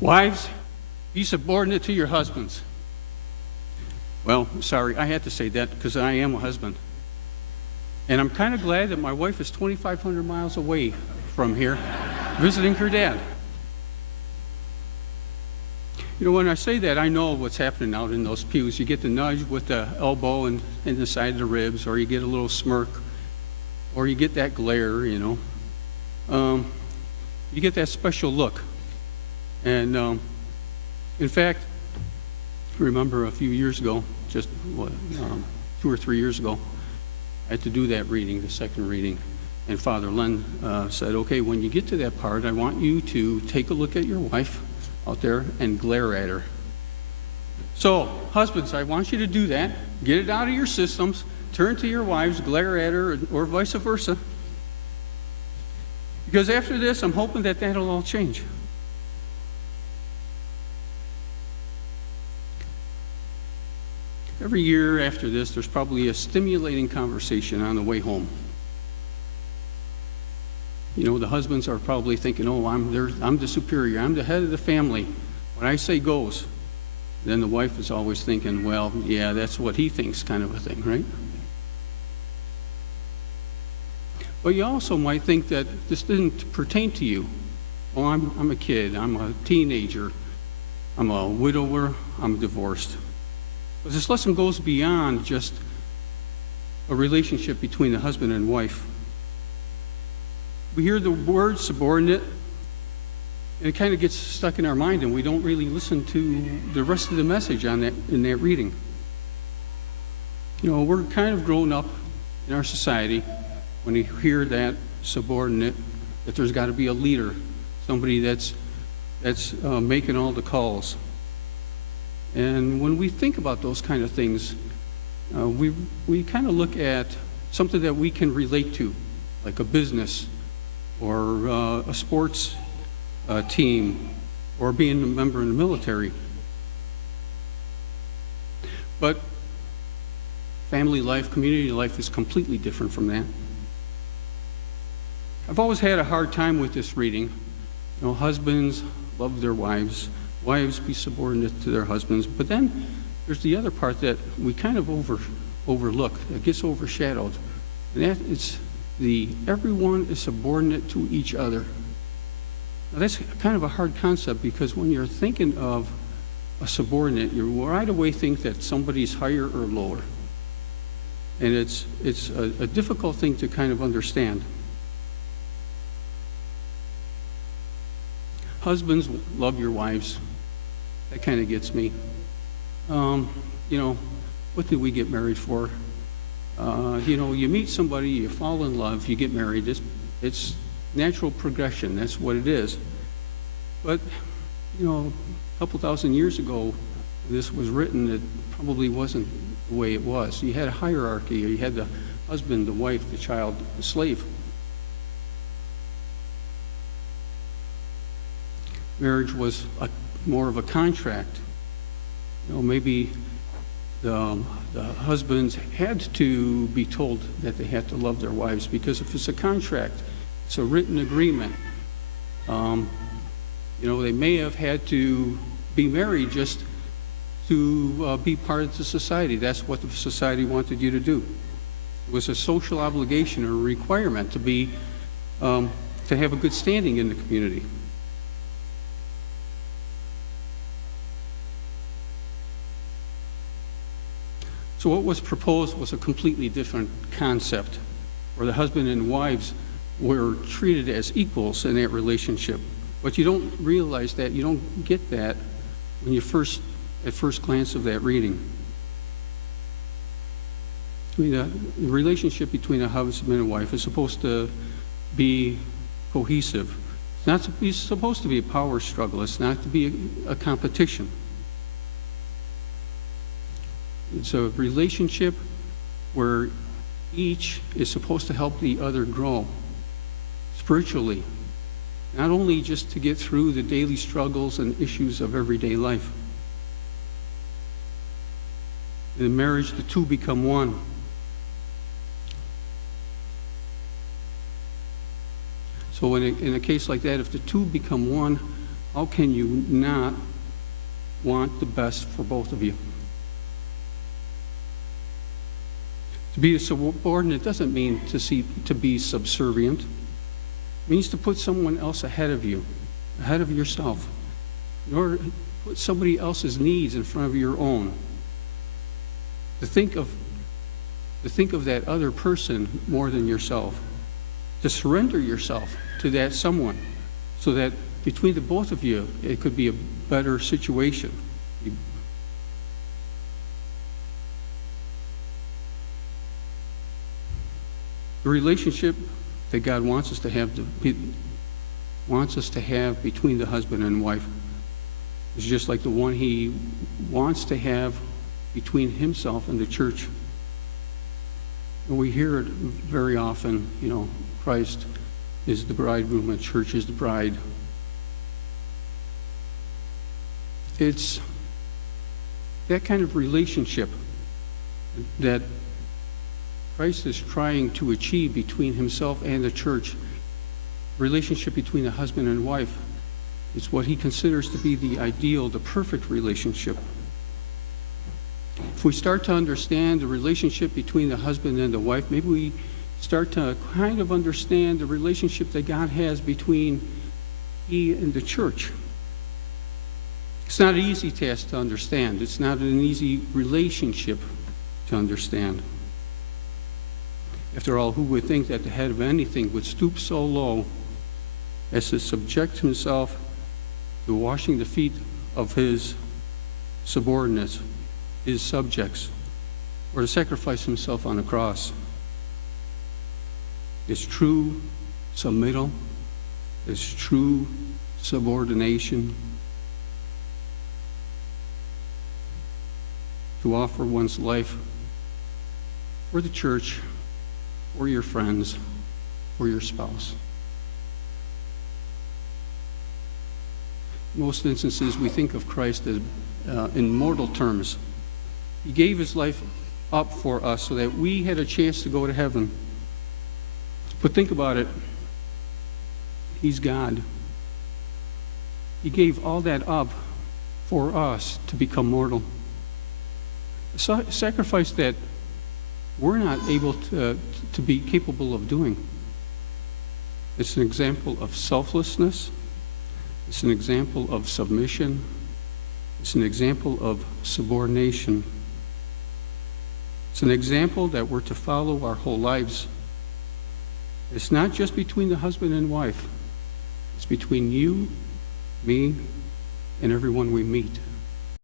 Wives, be subordinate to your husbands. Well, sorry, I had to say that because I am a husband. And I'm kind of glad that my wife is 2,500 miles away from here, visiting her dad. You know, when I say that, I know what's happening out in those pews. You get the nudge with the elbow and the side of the ribs, or you get a little smirk, or you get that glare, you know. You get that special look. And in fact, I remember a few years ago, just 2 or 3 years ago, I had to do that reading, the second reading. And Father Len said, okay, when you get to that part, I want you to take a look at your wife out there and glare at her. So, husbands, I want you to do that. Get it out of your systems. Turn to your wives, glare at her, or vice versa. Because after this, I'm hoping that that'll all change. Every year after this, there's probably a stimulating conversation on the way home. You know, the husbands are probably thinking, oh, I'm the superior, I'm the head of the family. What I say goes. Then the wife is always thinking, well, yeah, that's what he thinks, kind of a thing, right? But you also might think that this didn't pertain to you. Oh, I'm a kid, I'm a teenager, I'm a widower, I'm divorced. But this lesson goes beyond just a relationship between the husband and wife. We hear the word subordinate, and it kind of gets stuck in our mind, and we don't really listen to the rest of the message on that in that reading. You know, we're kind of grown up in our society when you hear that subordinate, that there's got to be a leader, somebody that's making all the calls. And when we think about those kind of things, we kind of look at something that we can relate to, like a business or a sports team or being a member in the military. But family life, community life is completely different from that. I've always had a hard time with this reading. You know, husbands love their wives. Wives be subordinate to their husbands. But then there's the other part that we kind of overlook, that gets overshadowed. And that is everyone is subordinate to each other. Now that's kind of a hard concept because when you're thinking of a subordinate, you right away think that somebody's higher or lower. And it's a difficult thing to kind of understand. Husbands, love your wives. That kind of gets me. You know, what did we get married for? You know, you meet somebody, you fall in love, you get married. It's natural progression. That's what it is. But, you know, a couple thousand years ago, this was written, it probably wasn't the way it was. You had a hierarchy. You had the husband, the wife, the child, the slave. Marriage was more of a contract. You know, maybe the husbands had to be told that they had to love their wives because if it's a contract, it's a written agreement. You know, they may have had to be married just to be part of the society. That's what the society wanted you to do. It was a social obligation or a requirement to be to have a good standing in the community. So what was proposed was a completely different concept, where the husband and wives were treated as equals in that relationship. But you don't realize that, you don't get that when you at first glance of that reading. I mean, the relationship between a husband and wife is supposed to be cohesive. It's not supposed to be a power struggle. It's not to be a competition. It's a relationship where each is supposed to help the other grow spiritually, not only just to get through the daily struggles and issues of everyday life. In marriage, the two become one. So in a case like that, if the two become one, How can you not want the best for both of you? To be a subordinate doesn't mean to be subservient. It means to put someone else ahead of you, ahead of yourself, in order to put somebody else's needs in front of your own. To think of that other person more than yourself. To surrender yourself to that someone, so that between the both of you, it could be a better situation. The relationship that God wants us to have between the husband and wife is just like the one He wants to have between Himself and the church. And we hear it very often, Christ is the bridegroom and the church is the bride. It's that kind of relationship that Christ is trying to achieve between Himself and the church. Relationship between a husband and wife is what He considers to be the ideal, the perfect relationship. If we start to understand the relationship between the husband and the wife, maybe we start to kind of understand the relationship that God has between He and the church. It's not an easy task to understand. It's not an easy relationship to understand. After all, who would think that the head of anything would stoop so low as to subject himself to washing the feet of his subordinates, his subjects, or to sacrifice himself on the cross? It's true submittal. It's true subordination. To offer one's life for the church, or your friends, or your spouse. In most instances, we think of Christ as in mortal terms. He gave His life up for us so that we had a chance to go to heaven. But think about it. He's God. He gave all that up for us to become mortal. A sacrifice that we're not able to be capable of doing. It's an example of selflessness. It's an example of submission. It's an example of subordination. It's an example that we're to follow our whole lives. It's not just between the husband and wife. It's between you, me, and everyone we meet.